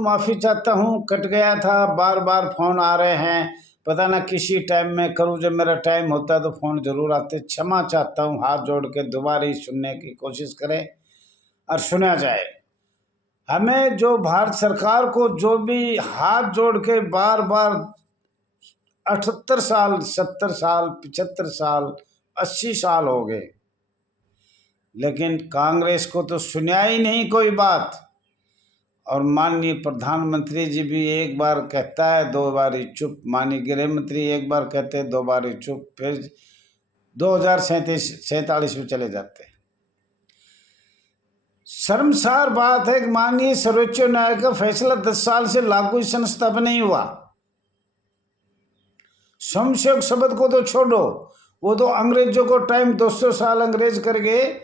माफ़ी चाहता हूँ, कट गया था, बार बार फ़ोन आ रहे हैं, पता ना किसी टाइम में करूँ, जब मेरा टाइम होता है तो फ़ोन ज़रूर आते। क्षमा चाहता हूँ, हाथ जोड़ के दोबारा ही सुनने की कोशिश करें और सुना जाए। हमें जो भारत सरकार को जो भी हाथ जोड़ के बार बार 78 साल, 70 साल, 75 साल, 80 साल हो गए, लेकिन कांग्रेस को तो सुना ही नहीं कोई बात। और माननीय प्रधानमंत्री जी भी एक बार कहता है, दो बार ही चुप। माननीय गृह मंत्री एक बार कहते हैं, दो बार ही चुप, फिर 2047 में चले जाते हैं। शर्मसार बात है कि माननीय सर्वोच्च न्यायालय का फैसला 10 साल से लागू संस्था पर नहीं हुआ। संशय शब्द को तो छोड़ो, वो तो अंग्रेजों को टाइम 200 साल अंग्रेज कर गए,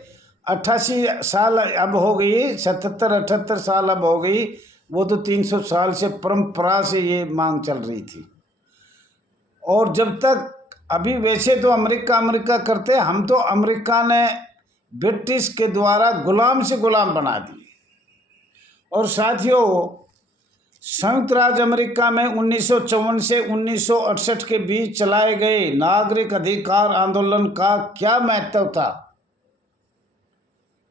88 साल अब हो गई, 77-78 साल अब हो गई। वो तो 300 साल से परंपरा से ये मांग चल रही थी। और जब तक अभी वैसे तो अमेरिका करते, हम तो अमेरिका ने ब्रिटिश के द्वारा गुलाम से गुलाम बना दिए। और साथियों, संयुक्त राज्य अमेरिका में 1954 से 1968 के बीच चलाए गए नागरिक अधिकार आंदोलन का क्या महत्व था?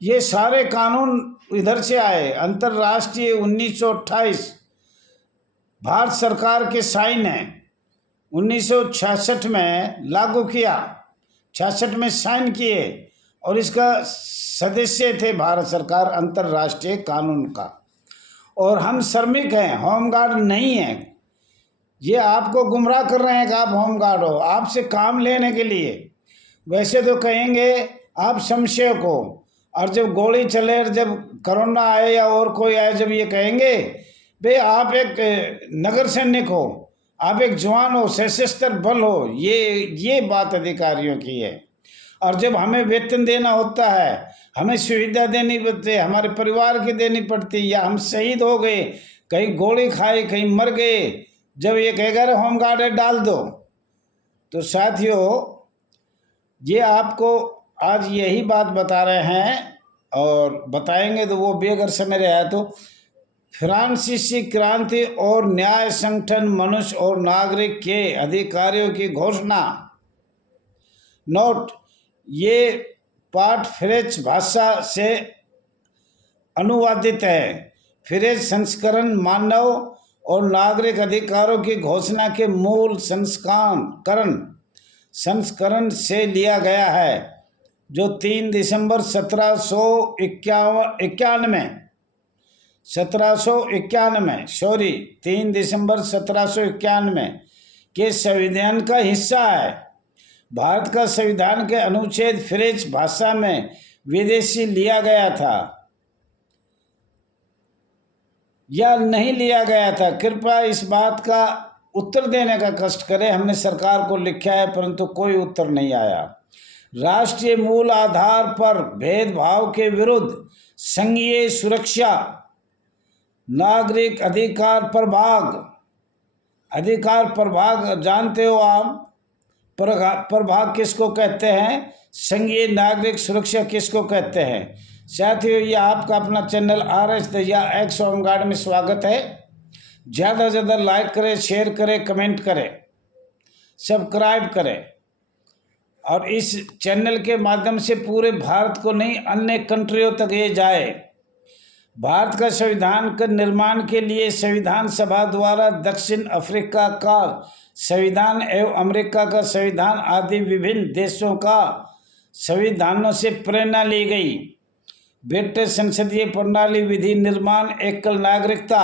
ये सारे कानून इधर से आए। अंतर्राष्ट्रीय 1928 भारत सरकार के साइन है, 1966 में लागू किया, 66 में साइन किए, और इसका सदस्य थे भारत सरकार अंतर्राष्ट्रीय कानून का। और हम श्रमिक हैं, होमगार्ड नहीं हैं। ये आपको गुमराह कर रहे हैं कि आप होमगार्ड हो, आपसे काम लेने के लिए। वैसे तो कहेंगे आप संशय को, और जब गोली चले, जब कोरोना आए या और कोई आए, जब ये कहेंगे भाई आप एक नगर सैनिक हो, आप एक जवान हो, सशस्त्र बल हो, ये बात अधिकारियों की है। और जब हमें वेतन देना होता है, हमें सुविधा देनी पड़ती है, हमारे परिवार की देनी पड़ती है, या हम शहीद हो गए, कहीं गोली खाई, कहीं मर गए, जब ये कहेगा होमगार्ड है डाल दो। तो साथियों, ये आपको आज यही बात बता रहे हैं, और बताएंगे तो वो भी अगर समय रहा तो। फ्रांसीसी क्रांति और न्याय संगठन मनुष्य और नागरिक के अधिकारियों की घोषणा। नोट: ये पाठ फ्रेंच भाषा से अनुवादित है। फ्रेंच संस्करण मानव और नागरिक अधिकारों की घोषणा के मूल संस्करण से लिया गया है, जो 3 दिसंबर 1791 के संविधान का हिस्सा है। भारत का संविधान के अनुच्छेद फ्रेंच भाषा में विदेशी लिया गया था या नहीं लिया गया था? कृपया इस बात का उत्तर देने का कष्ट करें। हमने सरकार को लिखा है, परंतु कोई उत्तर नहीं आया। राष्ट्रीय मूल आधार पर भेदभाव के विरुद्ध संघीय सुरक्षा। नागरिक अधिकार प्रभाग जानते हो आप? प्रभाग किसको कहते हैं? संघीय नागरिक सुरक्षा किसको कहते हैं? साथियों, ये आपका अपना channel RS Dahiya x home guard में स्वागत है। ज़्यादा से ज़्यादा लाइक करें, शेयर करें, कमेंट करें, सब्सक्राइब करें, और इस चैनल के माध्यम से पूरे भारत को नहीं, अन्य कंट्रियों तक ये जाए। भारत का संविधान के निर्माण के लिए संविधान सभा द्वारा दक्षिण अफ्रीका का संविधान एवं अमेरिका का संविधान आदि विभिन्न देशों का संविधानों से प्रेरणा ली गई। ब्रिटिश संसदीय प्रणाली विधि निर्माण, एकल नागरिकता,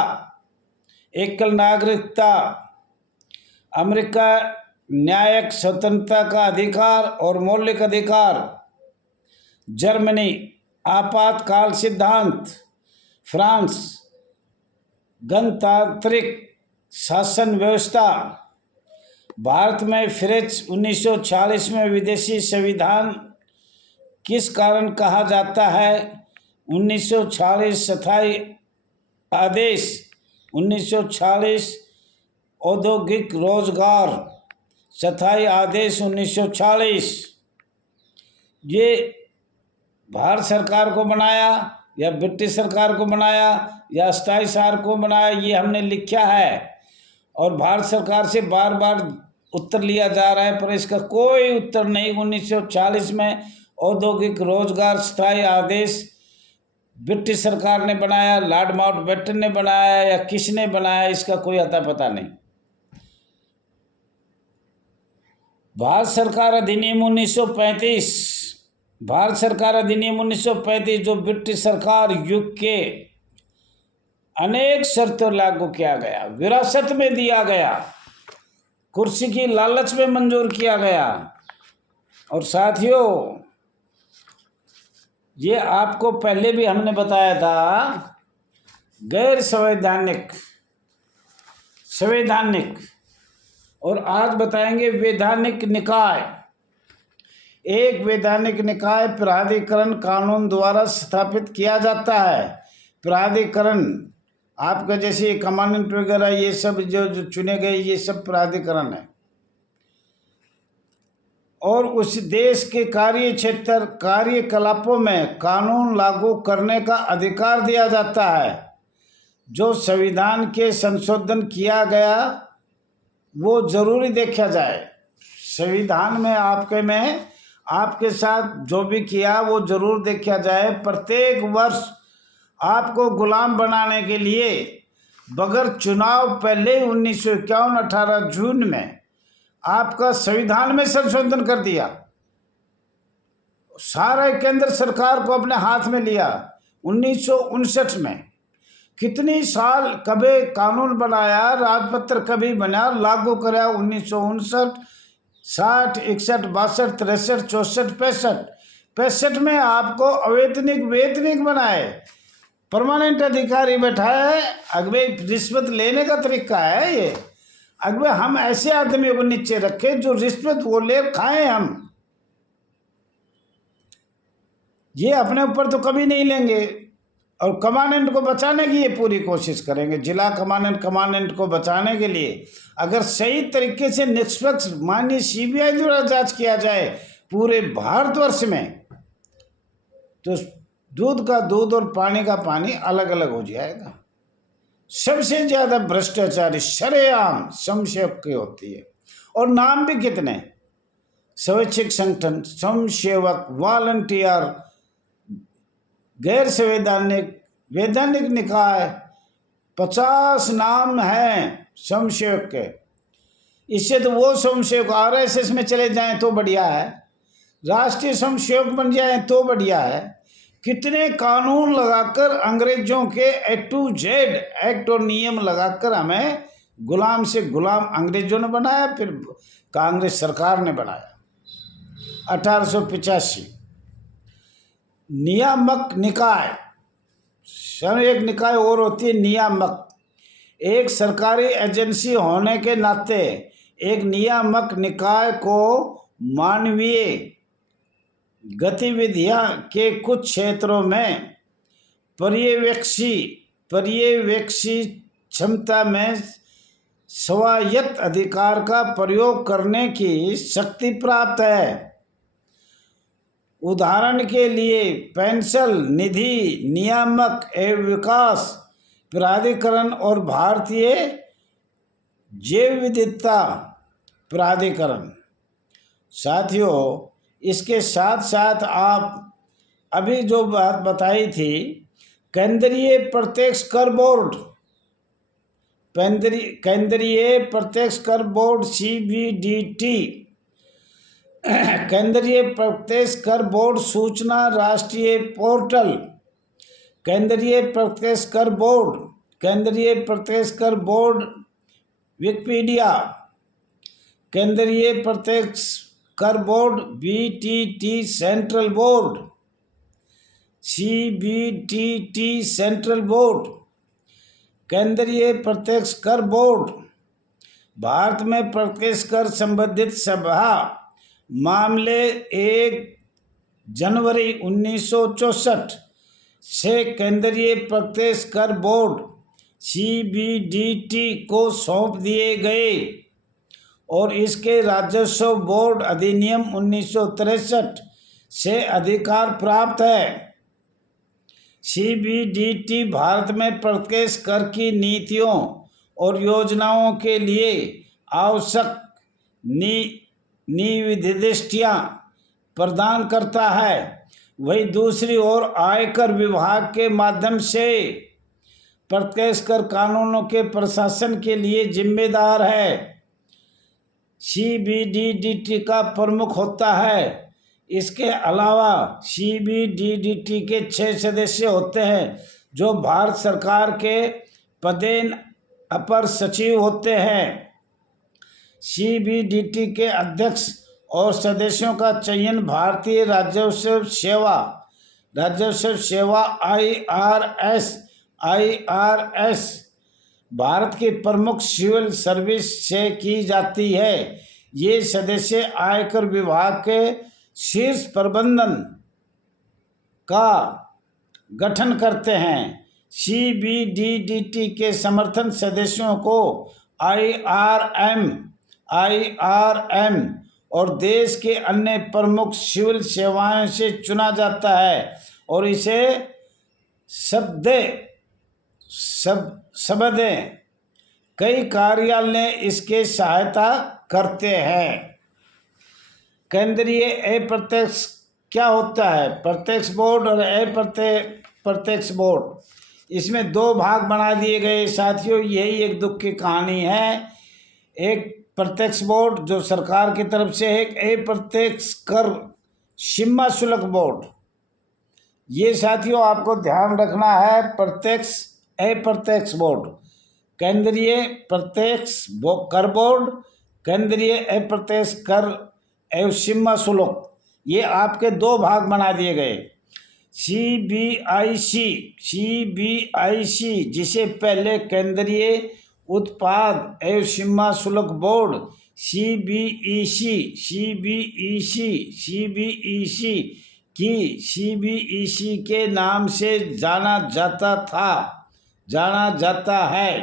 अमेरिका न्यायिक स्वतंत्रता का अधिकार और मौलिक अधिकार, जर्मनी आपातकाल सिद्धांत, फ्रांस गणतांत्रिक शासन व्यवस्था। भारत में फ्रेंच 1946 में विदेशी संविधान किस कारण कहा जाता है? 1946 स्थायी आदेश, 1946 औद्योगिक रोजगार स्थायी आदेश 1946। ये भारत सरकार को बनाया, या ब्रिटिश सरकार को बनाया या अस्थाई सरकार को बनाया, ये हमने लिखा है और भारत सरकार से बार बार उत्तर लिया जा रहा है, पर इसका कोई उत्तर नहीं। 1940 में औद्योगिक रोजगार स्थायी आदेश ब्रिटिश सरकार ने बनाया, लॉर्ड माउंटबेटन ने बनाया या किसने बनाया, इसका कोई अता पता नहीं। भारत सरकार अधिनियम 1935, भारत सरकार अधिनियम 1935 जो ब्रिटिश सरकार युग के अनेक शर्तों लागू किया गया, विरासत में दिया गया, कुर्सी की लालच में मंजूर किया गया। और साथियों, ये आपको पहले भी हमने बताया था, गैर संवैधानिक, संवैधानिक और आज बताएंगे वैधानिक निकाय। एक वैधानिक निकाय प्राधिकरण कानून द्वारा स्थापित किया जाता है। प्राधिकरण आपका जैसे कमांडेंट वगैरह ये सब जो चुने गए ये सब प्राधिकरण है, और उस देश के कार्य क्षेत्र कार्यकलापों में कानून लागू करने का अधिकार दिया जाता है। जो संविधान के संशोधन किया गया वो जरूरी देखा जाए। संविधान में आपके साथ जो भी किया वो जरूर देखा जाए। प्रत्येक वर्ष आपको गुलाम बनाने के लिए बगैर चुनाव पहले 1951 18 जून में आपका संविधान में संशोधन कर दिया, सारा केंद्र सरकार को अपने हाथ में लिया। 1959 में कितनी साल कभी कानून बनाया, राजपत्र कभी बना, लागू कराया। 1959, 60, 61, 62, 63, 64, 65 में आपको अवैतनिक बनाए, परमानेंट अधिकारी बैठाए। अगवे रिश्वत लेने का तरीका है ये। अगवे हम ऐसे आदमियों को नीचे रखे जो रिश्वत वो ले खाएं हम, ये अपने ऊपर तो कभी नहीं लेंगे। और कमांडेंट को बचाने की ये पूरी कोशिश करेंगे। जिला कमांडेंट को बचाने के लिए अगर सही तरीके से निष्पक्ष माननीय सीबीआई द्वारा जांच किया जाए पूरे भारतवर्ष में, तो दूध का दूध और पानी का पानी अलग अलग हो जाएगा। सबसे ज्यादा भ्रष्टाचारी सरेआम समसेवक की होती है, और नाम भी कितने, स्वैच्छिक संगठन, समसेवक, वॉलंटियर, गैर संवैधानिक, वैधानिक निकाय, 50 नाम हैं समसेवक के। इससे तो वो समसेवक आरएसएस में चले जाएं तो बढ़िया है, राष्ट्रीय समसेवक बन जाएं तो बढ़िया है। कितने कानून लगाकर अंग्रेजों के A to Z एक्ट और नियम लगाकर हमें गुलाम से गुलाम अंग्रेजों ने बनाया, फिर कांग्रेस सरकार ने बनाया। 1885 नियामक निकाय, एक निकाय और होती है नियामक। एक सरकारी एजेंसी होने के नाते एक नियामक निकाय को मानवीय गतिविधियां के कुछ क्षेत्रों में पर्यवेक्षी क्षमता में स्वायत्त अधिकार का प्रयोग करने की शक्ति प्राप्त है। उदाहरण के लिए पेंशन निधि नियामक एवं विकास प्राधिकरण और भारतीय जैव विविधता प्राधिकरण। साथियों, इसके साथ साथ आप अभी जो बात बताई थी, केंद्रीय प्रत्यक्ष कर बोर्ड, केंद्रीय प्रत्यक्ष कर बोर्ड CBDT, केंद्रीय प्रत्यक्ष कर बोर्ड सूचना राष्ट्रीय पोर्टल, केंद्रीय प्रत्यक्ष कर बोर्ड, केंद्रीय प्रत्यक्ष कर बोर्ड विकिपीडिया, केंद्रीय प्रत्यक्ष कर board BTT central board, CBTT central board, केंद्रीय प्रत्यक्ष कर बोर्ड। भारत में प्रत्यक्ष कर संबंधित सभा मामले 1 जनवरी 1964 से केंद्रीय प्रत्यक्ष कर बोर्ड CBDT को सौंप दिए गए और इसके राजस्व बोर्ड अधिनियम 1963 से अधिकार प्राप्त है। CBDT भारत में प्रत्यक्ष कर की नीतियों और योजनाओं के लिए आवश्यक निर्देशिकाएं प्रदान करता है। वहीं दूसरी ओर आयकर विभाग के माध्यम से प्रत्यक्ष कर कानूनों के प्रशासन के लिए जिम्मेदार है। CBDT का प्रमुख होता है। इसके अलावा CBDT के 6 सदस्य होते हैं जो भारत सरकार के पदेन अपर सचिव होते हैं। CBDT के अध्यक्ष और सदस्यों का चयन भारतीय राजस्व सेवा IRS भारत की प्रमुख सिविल सर्विस से की जाती है। ये सदस्य आयकर विभाग के शीर्ष प्रबंधन का गठन करते हैं। CBDT के समर्थन सदस्यों को IRM और देश के अन्य प्रमुख सिविल सेवाओं से चुना जाता है और इसे कई कार्यालय इसके सहायता करते हैं। केंद्रीय अप्रत्यक्ष क्या होता है? प्रत्यक्ष बोर्ड और अप्रत्यक्ष बोर्ड, इसमें 2 भाग बना दिए गए साथियों। यही एक दुख की कहानी है। एक प्रत्यक्ष बोर्ड जो सरकार की तरफ से है, एक अप्रत्यक्ष कर सीमा शुल्क बोर्ड। ये साथियों आपको ध्यान रखना है। प्रत्यक्ष अप्रत्यक्ष बोर्ड, केंद्रीय प्रत्यक्ष कर बोर्ड, केंद्रीय अप्रत्यक्ष कर एवं सीमा शुल्क, ये आपके 2 भाग बना दिए गए। CBIC जिसे पहले केंद्रीय उत्पाद एवं सीमा शुल्क बोर्ड CBEC के नाम से जाना जाता है।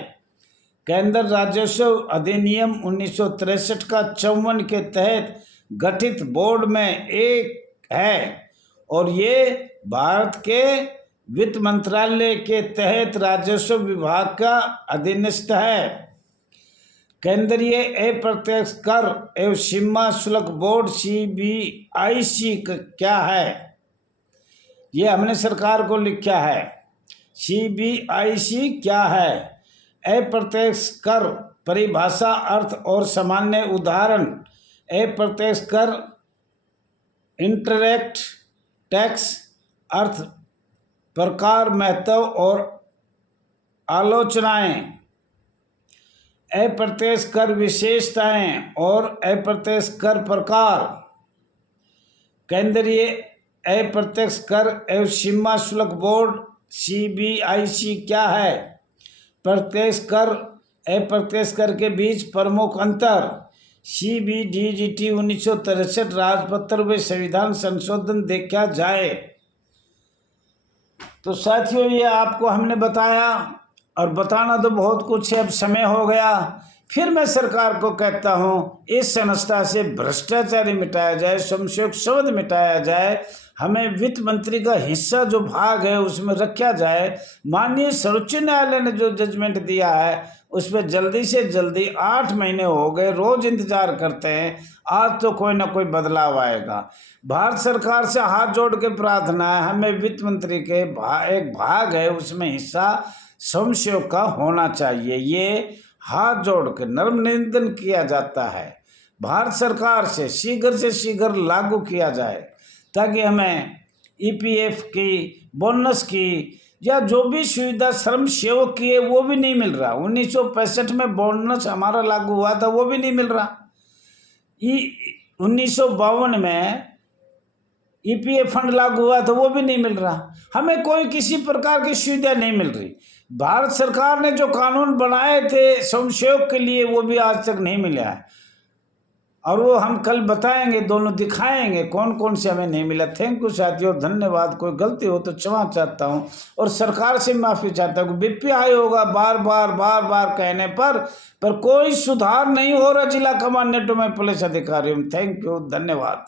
केंद्र राजस्व अधिनियम 1963 का 54 के तहत गठित बोर्ड में एक है और ये भारत के वित्त मंत्रालय के तहत राजस्व विभाग का अधीनस्थ है। केंद्रीय अप्रत्यक्ष कर एवं सीमा शुल्क बोर्ड CBIC क्या है, ये हमने सरकार को लिखा है। CBIC क्या है? अप्रत्यक्ष कर परिभाषा, अर्थ और सामान्य उदाहरण। अप्रत्यक्ष कर इंटरेक्ट टैक्स, अर्थ, प्रकार, महत्व और आलोचनाएं। अप्रत्यक्ष कर विशेषताएं और अप्रत्यक्ष कर प्रकार। केंद्रीय अप्रत्यक्ष कर एवं सीमा शुल्क बोर्ड CBIC क्या है? प्रत्यक्ष कर अप्रत्यक्ष कर के बीच प्रमुख अंतर। CBDT 1963 राजपत्र व संविधान संशोधन देखा जाए तो साथियों ये आपको हमने बताया, और बताना तो बहुत कुछ है, अब समय हो गया। फिर मैं सरकार को कहता हूँ इस संस्था से भ्रष्टाचारी मिटाया जाए, समशोक शब्द मिटाया जाए, हमें वित्त मंत्री का हिस्सा जो भाग है उसमें रखा जाए। माननीय सर्वोच्च न्यायालय ने जो जजमेंट दिया है उस पर जल्दी से जल्दी, 8 महीने हो गए, रोज इंतजार करते हैं, आज तो कोई ना कोई बदलाव आएगा। भारत सरकार से हाथ जोड़ के प्रार्थना है, हमें वित्त मंत्री के एक भाग है उसमें हिस्सा संशय का होना चाहिए। ये हाथ जोड़ के नर्म निवेदन किया जाता है, भारत सरकार से शीघ्र लागू किया जाए ताकि हमें EPF की, बोनस की या जो भी सुविधा श्रम सेवक की है वो भी नहीं मिल रहा। 1965 में बोनस हमारा लागू हुआ था, वो भी नहीं मिल रहा। 1952 में EPF फंड लागू हुआ था, वो भी नहीं मिल रहा। हमें कोई किसी प्रकार की सुविधा नहीं मिल रही। भारत सरकार ने जो कानून बनाए थे स्वयंसेवक के लिए वो भी आज तक नहीं मिला है, और वो हम कल बताएंगे, दोनों दिखाएंगे कौन कौन से हमें नहीं मिला। थैंक यू साथियों, धन्यवाद। कोई गलती हो तो क्षमा चाहता हूँ और सरकार से माफ़ी चाहता हूँ। BP आयोग बार बार कहने पर कोई सुधार नहीं हो रहा जिला कमांडेंटों में, पुलिस अधिकारियों में। थैंक यू, धन्यवाद।